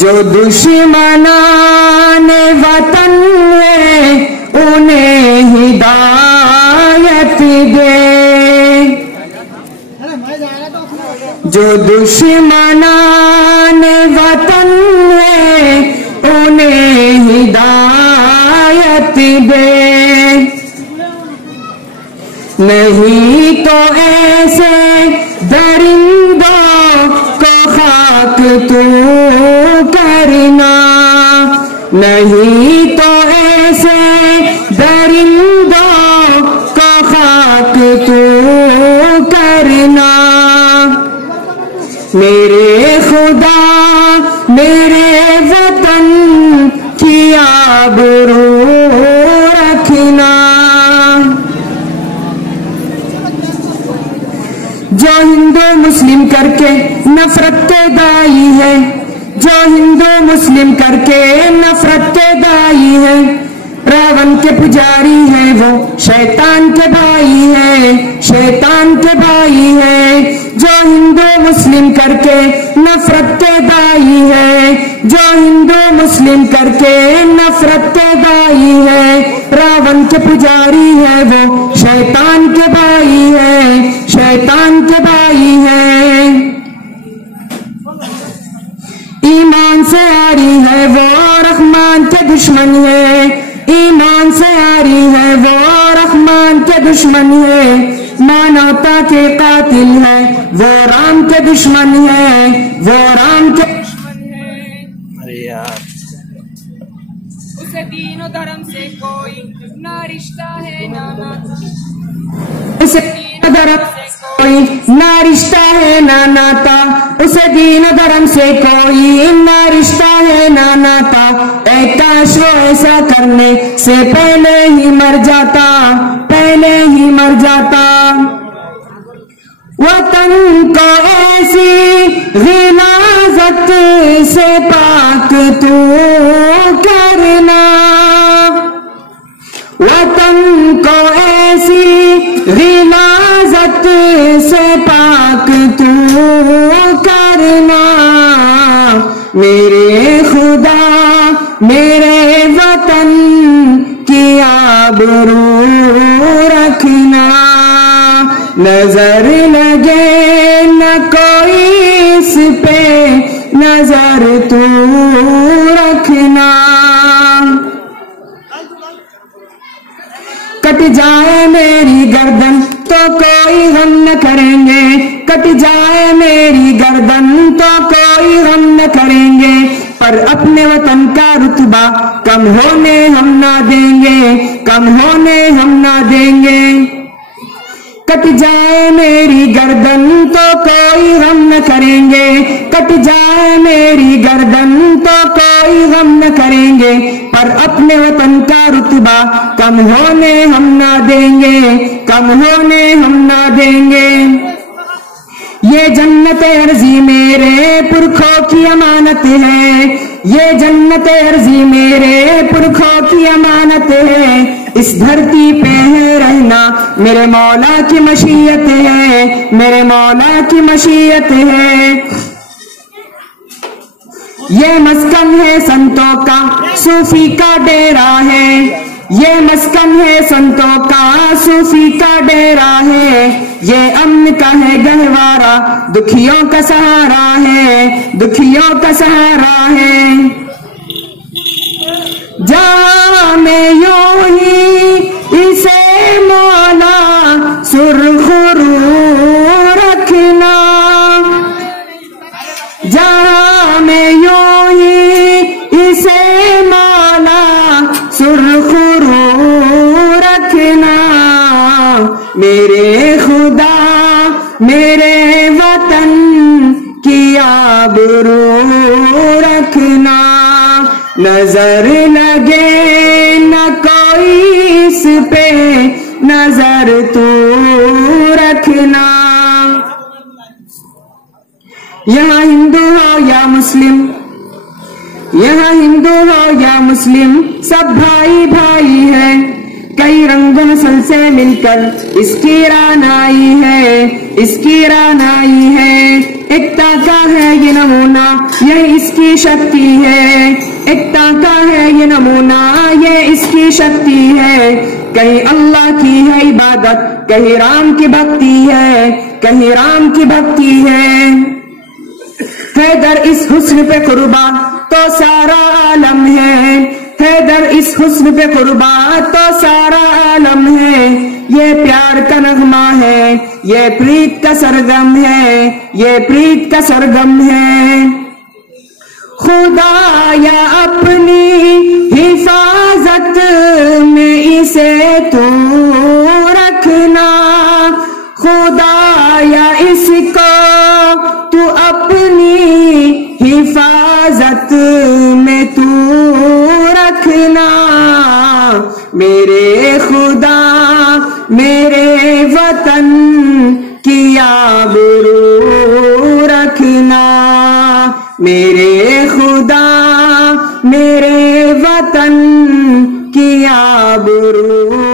جو دشمنان وطن ہے انہیں ہدایت دے، جو دشمنان وطن ہے انہیں ہدایت دے، نہیں تو ایسے درندوں کو خاک تو کرنا، نہیں تو ایسے درندوں کو خاک تو کرنا، میرے خدا میرے وطن کی آبرو رکھنا، جو ہندو مسلم کر کے نفرت دائی ہے، جو ہندو مسلم کر کے نفرت دائی ہے، راون کے پجاری ہیں وہ شیطان کے بھائی ہیں، شیطان کے بھائی ہیں، جو ہندو مسلم کر کے نفرت دائی ہے، جو ہندو مسلم کر کے نفرت دائی ہے، راون کے پجاری ہیں وہ شیطان کے بھائی ہیں، شیطان کے بھائی ہیں، ایمان سے آری ہے وہ رحمان کے دشمن ہے، ایمان سے آری ہے وہ رحمان کے دشمن ہے، مانوتا کے قاتل ہے وہ رام کے دشمن ہے، وہ رام کے دشمن ہے، اسے دین و دھرم سے کوئی نہ رشتہ ہے نہ ناتا، اسے دین و دھرم سے کوئی نہ رشتہ ہے نہ ناتا، اسے دین و دھرم سے کوئی نہ رشتہ ہے نہ ناتا، اے کاش وہ ایسا کرنے سے پہلے ہی مر جاتا، پہلے ہی مر جاتا، وطن کو ایسی غلاظت سے پاک تو کرنا، وطن کو ایسی غلاظت سے پاک تو کرنا، میرے خدا میرے وطن کی آبرو رکھنا، نظر لگے نہ کوئی اس پہ نظر تو رکھنا، کٹ جائے میری گردن تو کوئی غم نہ کریں گے، کٹ جائے میری گردن تو کوئی غم نہ کریں گے، پر اپنے وطن کا رتبہ کم ہونے ہم نہ دیں گے، کم ہونے ہم نہ دیں گے، کٹ جائے میری گردن تو کوئی غم نہ کریں گے، کٹ جائے میری گردن تو کوئی غم نہ کریں گے، پر اپنے وطن کا رتبہ کم ہونے ہم نہ دیں گے، کم ہونے ہم نہ دیں گے، یہ جنت عرضی میرے پرکھوں کی امانت ہے، یہ جنت عرضی میرے پرکھوں کی امانت ہے، اس دھرتی پہ ہے رہنا میرے مولا کی مشیت ہے، میرے مولا کی مشیت ہے، یہ مسکن ہے سنتوں کا صوفی کا ڈیرا ہے، یہ مسکن ہے سنتوں کا صوفی کا ڈیرا ہے، یہ امن کا ہے گہوارہ دکھیوں کا سہارا ہے، دکھیوں کا سہارا ہے، جہاں میں یوں ہی اسے مولا سرخ رو رکھنا، جہاں میں یوں ہی اسے مولا سرخ رو رکھنا، میرے خدا میرے وطن کی آبرو رکھنا، نظر لگے نہ کوئی اس پہ نظر تو رکھنا، یہاں ہندو ہو یا مسلم، یہاں ہندو ہو یا مسلم سب بھائی بھائی ہے، کئی رنگ نسل سے مل کر اس کی رانائی ہے، اس کی رانائی ہے، ایکتا کا ہے یہ نمونہ یہ اس کی شکتی ہے، ایکتا کا ہے یہ نمونہ، یہ اس کی شکتی ہے، کہیں اللہ کی ہے عبادت، کہیں رام کی بھکتی ہے، کہیں رام کی بھکتی ہے۔ حیدر اس حسن پہ قربا تو سارا عالم ہے، حیدر اس حسن پہ قربا تو سارا عالم ہے، یہ پیار کا نغمہ ہے، یہ پریت کا سرگم ہے، یہ پریت کا سرگم ہے۔ خدا یا اپنی حفاظت میں اسے تو رکھنا، خدا یا اس کو تو اپنی حفاظت میں تو رکھنا، میرے خدا میرے وطن کی آبرو رکھنا، میرے خدا میرے وطن کی آبرو